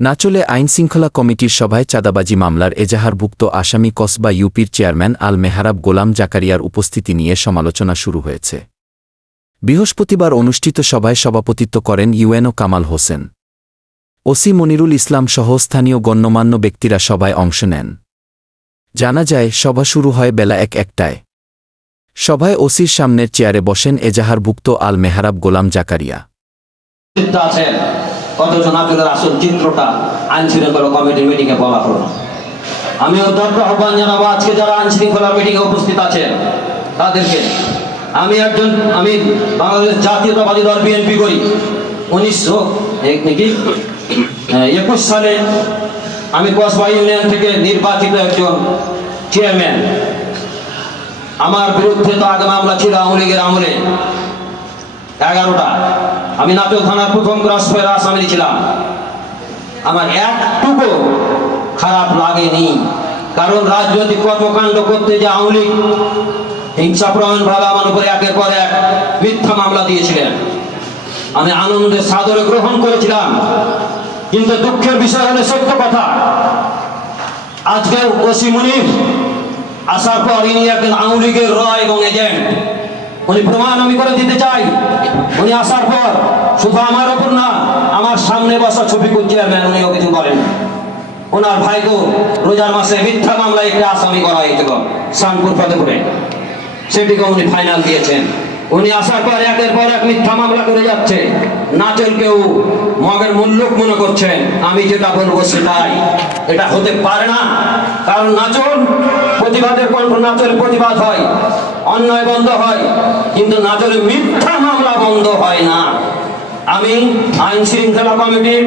নাচলে আইনশৃঙ্খলা কমিটির সভায় চাঁদাবাজি মামলার এজাহারভুক্ত আসামি কসবা ইউপির চেয়ারম্যান আল মেহরাব গোলাম জাকারিয়ার উপস্থিতি নিয়ে সমালোচনা শুরু হয়েছে। বৃহস্পতিবার অনুষ্ঠিত সভায় সভাপতিত্ব করেন ইউএনও কামাল হোসেন। ওসি মনিরুল ইসলাম সহ স্থানীয় গণ্যমান্য ব্যক্তিরা সভায় অংশ নেন। জানা যায়, সভা শুরু হয় বেলা ১টায়। সভায় ওসির সামনের চেয়ারে বসেন এজাহারভুক্ত আল মেহরাব গোলাম জাকারিয়া। অথচ নাচলের আসল চিত্রটা আইনশৃঙ্খলা কমিটির মিটিংয়ে বলা হলো। আমি অধ্যক্ষ আহ্বান জানাবো, আজকে যারা আইনশৃঙ্খলা মিটিংয়ে উপস্থিত আছেন তাদেরকে, আমি বাংলাদেশ জাতীয়তাবাদী দল বিএনপি করি। 1921 সালে আমি কসবা ইউনিয়ন থেকে নির্বাচিত একজন চেয়ারম্যান। আমার বিরুদ্ধে তো আগে মামলা ছিল আওয়ামী লীগের আমলে 11টা। আমি নাচল থানার প্রথম ক্রসফায়ার আসামি ছিলাম। আমার একটুকু খারাপ লাগেনি, কারণ রাজনৈতিক কর্মকাণ্ড করতে যে আওয়ামী লীগ হিংসাপ্রবণ ভাবে আমার উপরে একের পর এক মিথ্যা মামলা দিয়েছিলেন, আমি আনন্দের সাদরে গ্রহণ করেছিলাম। কিন্তু দুঃখের বিষয় হলো সত্য কথা, আজকে ওসি মনির আসার পর ইনি একজন আওয়ামী লীগের র এবং এজেন্ট। উনি প্রমাণ আমি করে দিতে চাই। উনি আসার পর শুধু আমার ওপর না, আমার সামনে বসা শফিকুল চেয়ারম্যান, উনিও কিছু বলেন। ওনার ভাইকে রোজার মাসে মিথ্যা মামলায় একটা আসামি করা হয়েছিল শানপুর ফতেপুরে, সেটিকে উনি ফাইনাল দিয়েছেন। উনি আসার পর একের পর এক মিথ্যা মামলা করে যাচ্ছে। নাচলকেও মগের মূল্যক মনে করছেন। আমি যেটা বলবো সেটাই, এটা হতে পারে না। কারণ নাচল প্রতিবাদের কণ্ঠ, নাচল প্রতিবাদ হয়, অন্যায় বন্ধ হয়, কিন্তু নাচলে মিথ্যা মামলা বন্ধ হয় না। আমি আইন শৃঙ্খলা কমিটির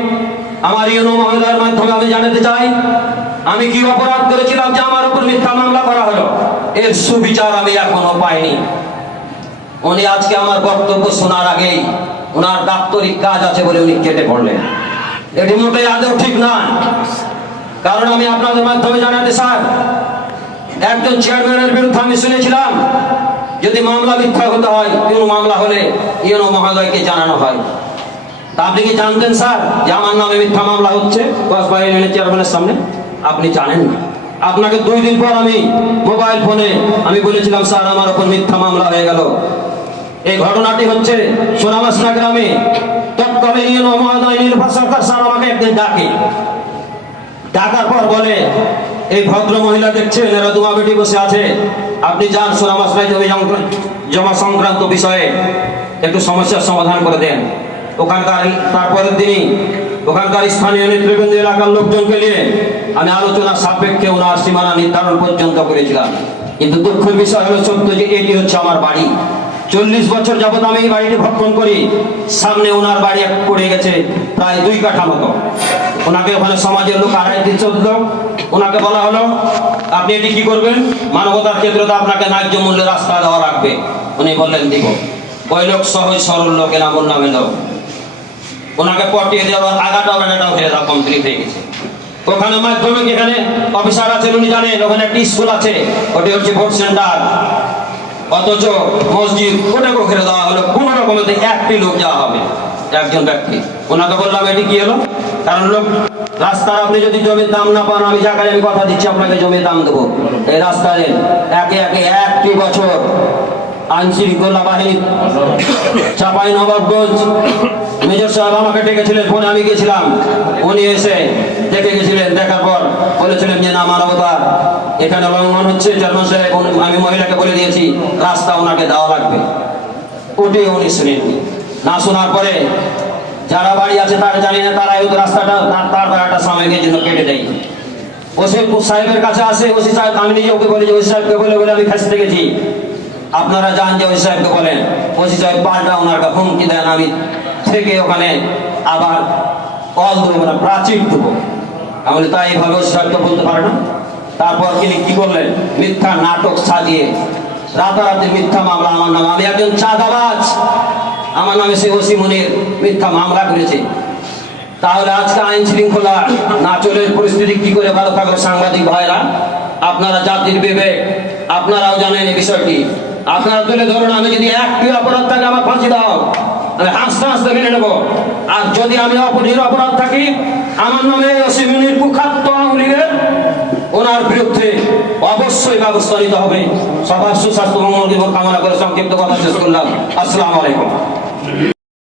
আমার ইউনো মহোদয়ের মাধ্যমে আমি জানাতে চাই, আমি কি অপরাধ করেছিলাম যে আমার উপর মিথ্যা মামলা করা হলো। এর সুবিচার আমি এখনো পাইনি। উনি আজকে আমার বক্তব্য শোনার আগেই ওনার দাপ্তরিক কাজ আছে বলে উনি কেটে পড়লেন। এটি মোটেই আদৌ ঠিক না। কারণ আমি আপনাদের মাধ্যমে জানাতে চাই, একজন চেয়ারম্যানের বিরুদ্ধে আমি শুনেছিলাম যদি মামলা মিথ্যা হতে হয়, কোনো মামলা হলে ইউনো মহোদয়কে জানানো হয়। তা আপনি কি জানতেন স্যার যে আমার নামে মিথ্যা মামলা হচ্ছে কসবা ইউনিয়নের চেয়ারম্যানের সামনে? আপনি জানেন না। আপনাকে 2 দিন পর আমি মোবাইল ফোনে আমি বলেছিলাম, স্যার আমার উপর মিথ্যা মামলা হয়ে গেল। এই ঘটনাটি হচ্ছে সোনামাসনা গ্রামে। তৎকালীন ইউনো মহোদয় নির্বাচন সরকার স্যার আমাকে একদিন ডাকার পর বলে, এই ভদ্র মহিলা দেখছেন এরা দুমা বেটি বসে আছে, আপনি যান সোনামাসনায় জমা সংক্রান্ত বিষয়ে একটু সমস্যার সমাধান করে দেন। তারপরের দিনই ওখানকার স্থানীয় নেতৃবৃন্দ এলাকার লোকজনকে নিয়ে আমি আলোচনা সাপেক্ষে ওনার সীমানা নির্ধারণ পর্যন্ত করেছিলাম। কিন্তু দুঃখের বিষয় হলো সত্য যে এটি হচ্ছে আমার বাড়ি। 40 বছর যাবত আমি এই বাড়িটি ভক্ষণ করি। সামনে ওনার বাড়ি পড়ে গেছে প্রায় 2 কাঠা মতো। ওনাকে ওখানে সমাজের লোক আড়াই দিন চলল। ওনাকে বলা হলো, আপনি এটি কি করবেন? মানবতার ক্ষেত্রে তো আপনাকে ন্যায্য মূল্যে রাস্তা দেওয়া রাখবে। উনি বললেন, দিব। ওই লোক সহজ সরল লোক, এনামুর নামে লোক। ওনাকে পটিয়ে দেওয়ার আগাটাও বেড়াটাও হয়ে যাওয়া কমপ্লিট হয়ে গেছে। ওখানে মাধ্যমিক এখানে অফিসার আছেন, উনি জানেন ওখানে একটি স্কুল আছে, ওটি হচ্ছে ভোট সেন্টার। অথচ মসজিদ ওটাকে ঘিরে দেওয়া হলো। কোন রকমের একটি লোক যাওয়া হবে, একজন ব্যক্তি। ওনাকে বললাম, এটি কি হলো? কারণ লোক রাস্তার আপনি যদি জমির দাম না পান, আমি জায়গায় আমি কথা দিচ্ছি আপনাকে জমির দাম দেবো। এই রাস্তার একে একে 1টি বছর আইনশৃঙ্খলা বাহিনী চাঁপাইনবাবগঞ্জ মেজর সাহেব আমাকে ডেকেছিলেন, ফোনে আমি গেছিলাম। উনি এসে দেখে গেছিলেন, দেখার পর বলেছিলেন যে না, মানবতা এখানে লঙ্ঘন হচ্ছে। চেয়ারম্যান সাহেব, আমি মহিলাকে বলে দিয়েছি রাস্তা ওনাকে দেওয়া লাগবে। ওটি উনি শুনেননি। না শোনার পরে যারা বাড়ি আছে তারা জানি না, তারা এই রাস্তাটা তার একটা সাময়িকের জন্য কেটে দেয়। ওসি সাহেবের কাছে আসে, ওসি সাহেব, আমি নিজে ওকে বলি যে ওসি সাহেবকে বলে আমি ফাঁসতে গেছি, আপনারা যান যে ওসি সাহেবকে বলেন। ওসি সাহেব পাল্টা ওনার হুমকি দেন, আমি থেকে ওখানে আবার কল দেবো, মানে প্রাচীর দেবো। আমি তাই এইভাবে ওসি সাহেবকে বলতে পারে না। তারপর তিনি কি করলেন, মিথ্যা নাটক সাজিয়ে রাতারাতি মিথ্যা মামলা আমার নামে। আমি একজন চাঁদাবাজ, আমার নামে সে ওসি মনির মিথ্যা মামলা করেছে। তাহলে আজকে আইন শৃঙ্খলা নাচলের পরিস্থিতি কি করে ভালো থাকবে? সাংবাদিক ভাইরা, আপনারা জাতির বিবেক, আপনারাও জানেন এই বিষয়টি। আপনারা তুলে ধরুন, আমি যদি একটি অপরাধ থাকে আমার ফাঁসি দাও, আমি হাসতে হাসতে মেনে নেবো। আর যদি আমি নিরপরাধ থাকি, আমার নামে অসীমিনীর কুখ্যাত আওয়ামী লীগের ওনার বিরুদ্ধে অবশ্যই ব্যবস্থা নিতে হবে। সবার সুস্বাস্থ্য মঙ্গল কামনা করে সংক্ষিপ্ত কথা শেষ করলাম। আসসালামু আলাইকুম।